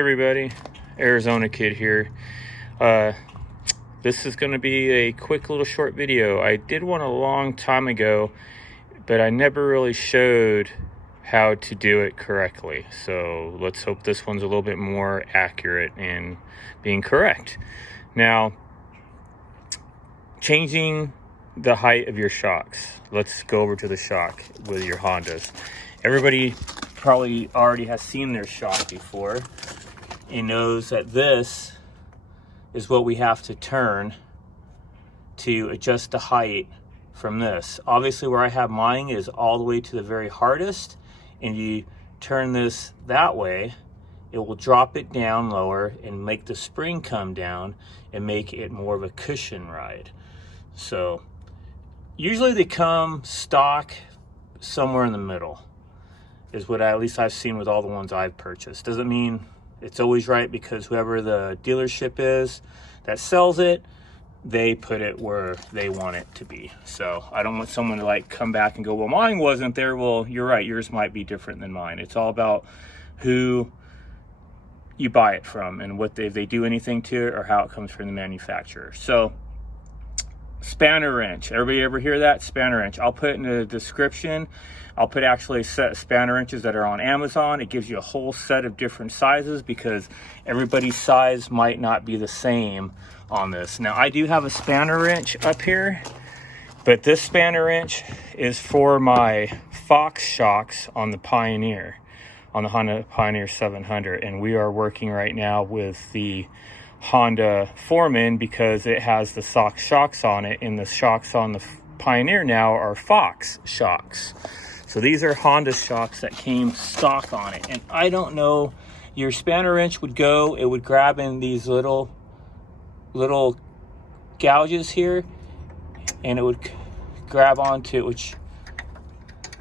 everybody, Arizona Kid here. This is going to be a quick little short video. I did one a long time ago, but I never really showed how to do it correctly. So let's hope this one's a little bit more accurate in being correct. Now, changing the height of your shocks. Let's go over to the shock with your Hondas. Everybody probably already has seen their shock before and knows that this is what we have to turn to adjust the height from this. Obviously where I have mine is all the way to the very hardest, and you turn this that way, it will drop it down lower and make the spring come down and make it more of a cushion ride. So usually they come stock somewhere in the middle, is what at least I've seen with all the ones I've purchased. Doesn't mean it's always right, because whoever the dealership is that sells it, they put it where they want it to be. So I don't want someone to like come back and go, well, mine wasn't there. Well, you're right, yours might be different than mine. It's all about who you buy it from and what if they do anything to it or how it comes from the manufacturer. So spanner wrench, everybody ever hear that? Spanner wrench. I'll put it in the description. I'll put actually a set of spanner wrenches that are on Amazon. It gives you a whole set of different sizes because everybody's size might not be the same on this. Now I do have a spanner wrench up here, but this spanner wrench is for my Fox shocks on the Pioneer, on the Honda Pioneer 700, and we are working right now with the Honda Foreman because it has the Fox shocks on it, and the shocks on the Pioneer now are Fox shocks. So these are Honda shocks that came stock on it. And I don't know, your spanner wrench would go, it would grab in these little gouges here, and it would grab onto it, which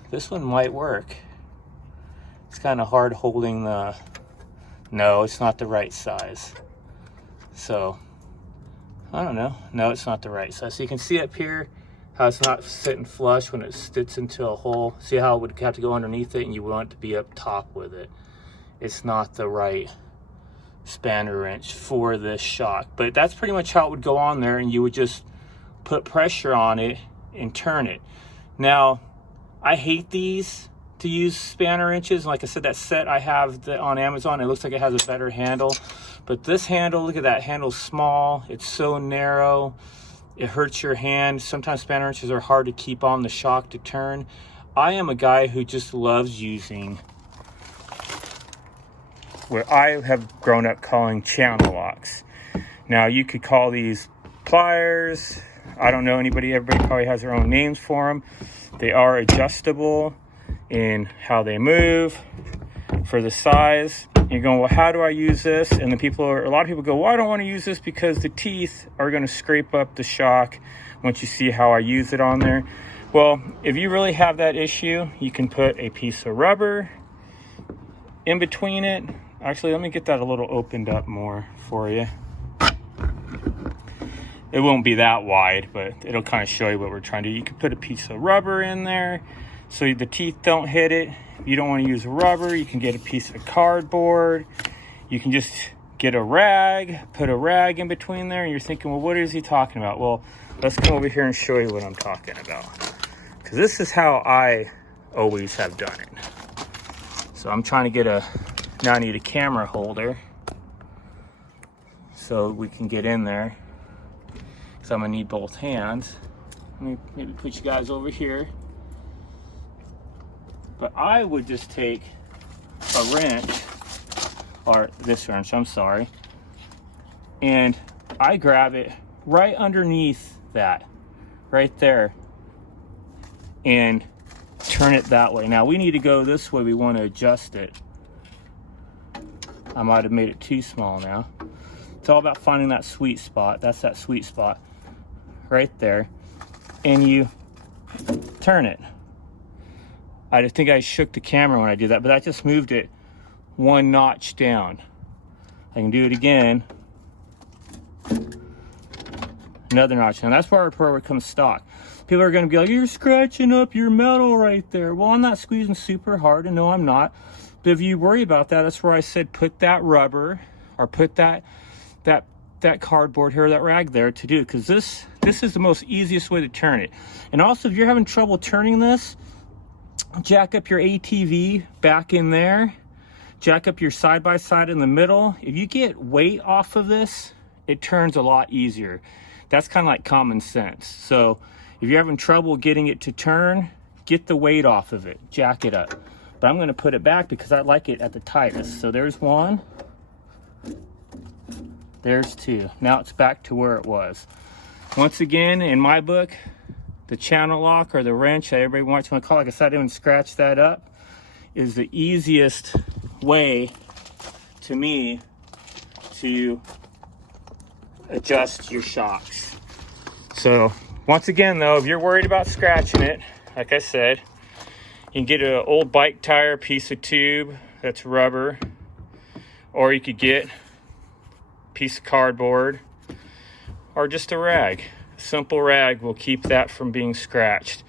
this one might work. It's kind of hard holding the, no, it's not the right size. So, I don't know. No, it's not the right size. So you can see up here how it's not sitting flush when it sits into a hole. See how it would have to go underneath it, and you want it to be up top with it. It's not the right spanner wrench for this shock. But that's pretty much how it would go on there, and you would just put pressure on it and turn it. Now, I hate these to use spanner wrenches. Like I said, that set I have on Amazon, it looks like it has a better handle. But this handle, look at that, handle's small. It's so narrow. It hurts your hand. Sometimes spanner wrenches are hard to keep on the shock to turn. I am a guy who just loves using what I have grown up calling channel locks. Now you could call these pliers. I don't know anybody, everybody probably has their own names for them. They are adjustable in how they move for the size. You're going, well, how do I use this? And a lot of people go, well, I don't want to use this because the teeth are going to scrape up the shock once you see how I use it on there. Well, if you really have that issue, you can put a piece of rubber in between it. Actually, let me get that a little opened up more for you. It won't be that wide, but it'll kind of show you what we're trying to do. You can put a piece of rubber in there so the teeth don't hit it. If you don't want to use rubber, you can get a piece of cardboard. You can just get a rag, put a rag in between there, and you're thinking, well, what is he talking about? Well, let's come over here and show you what I'm talking about. Because this is how I always have done it. So I'm trying to get now I need a camera holder so we can get in there. So I'm gonna need both hands. Let me maybe put you guys over here. But I would just take a wrench, or this wrench, I'm sorry, and I grab it right underneath that, right there, and turn it that way. Now we need to go this way, we want to adjust it. I might have made it too small now. It's all about finding that sweet spot. That's that sweet spot right there. And you turn it. I think I shook the camera when I did that, but that just moved it one notch down. I can do it again. Another notch. And that's where it comes stock. People are going to be like, you're scratching up your metal right there. Well, I'm not squeezing super hard, and no, I'm not. But if you worry about that, that's where I said put that rubber or put that cardboard here, that rag there to do, because this is the most easiest way to turn it. And also, if you're having trouble turning this, jack up your ATV back in there, jack up your side-by-side in the middle. If you get weight off of this, it turns a lot easier. That's kind of like common sense. So if you're having trouble getting it to turn, get the weight off of it, jack it up. But I'm going to put it back because I like it at the tightest. So there's one, there's two. Now it's back to where it was. Once again, in my book, the channel lock or the wrench that everybody wants to call it, like I said, I didn't scratch that up, is the easiest way to me to adjust your shocks. So once again though, if you're worried about scratching it, like I said, you can get an old bike tire piece of tube that's rubber, or you could get a piece of cardboard or just a rag. A simple rag will keep that from being scratched.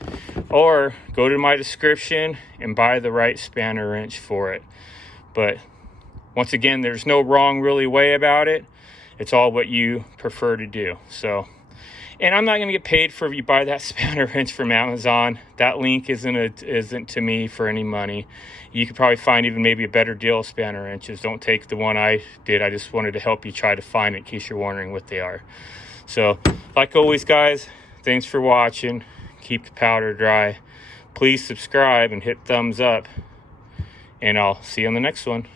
Or go to my description and buy the right spanner wrench for it. But once again, there's no wrong really way about it. It's all what you prefer to do. So, and I'm not going to get paid for if you buy that spanner wrench from Amazon. That link isn't to me for any money. You could probably find even maybe a better deal of spanner wrenches. Don't take the one I did. I just wanted to help you try to find it in case you're wondering what they are. So, like always, guys, thanks for watching. Keep the powder dry. Please subscribe and hit thumbs up. And I'll see you on the next one.